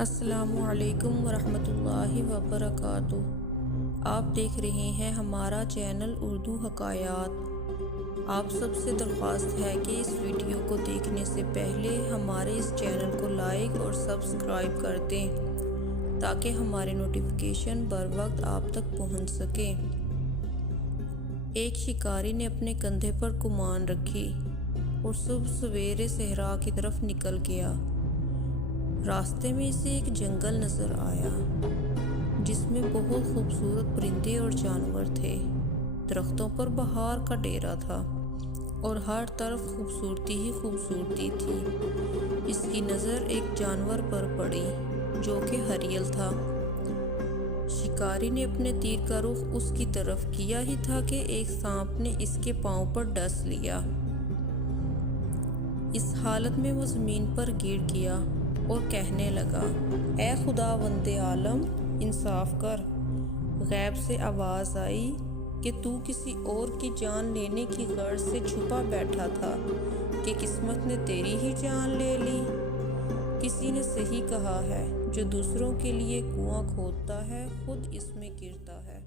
السلام علیکم ورحمۃ اللہ وبرکاتہ۔ آپ دیکھ رہے ہیں ہمارا چینل اردو حکایات۔ آپ سب سے درخواست ہے کہ اس ویڈیو کو دیکھنے سے پہلے ہمارے اس چینل کو لائک اور سبسکرائب کر دیں تاکہ ہمارے نوٹیفیکیشن بر وقت آپ تک پہنچ سکیں۔ ایک شکاری نے اپنے کندھے پر کمان رکھی اور صبح سویرے صحرا کی طرف نکل گیا۔ راستے میں اسے ایک جنگل نظر آیا جس میں بہت خوبصورت پرندے اور جانور تھے۔ درختوں پر بہار کا ڈیرا تھا اور ہر طرف خوبصورتی ہی خوبصورتی تھی۔ اس کی نظر ایک جانور پر پڑی جو کہ ہریل تھا۔ شکاری نے اپنے تیر کا رخ اس کی طرف کیا ہی تھا کہ ایک سانپ نے اس کے پاؤں پر ڈس لیا۔ اس حالت میں وہ زمین پر گر گیا اور کہنے لگا، اے خداوند عالم، انصاف کر۔ غیب سے آواز آئی کہ تو کسی اور کی جان لینے کی غرض سے چھپا بیٹھا تھا کہ قسمت نے تیری ہی جان لے لی۔ کسی نے صحیح کہا ہے، جو دوسروں کے لیے کنواں کھودتا ہے خود اس میں گرتا ہے۔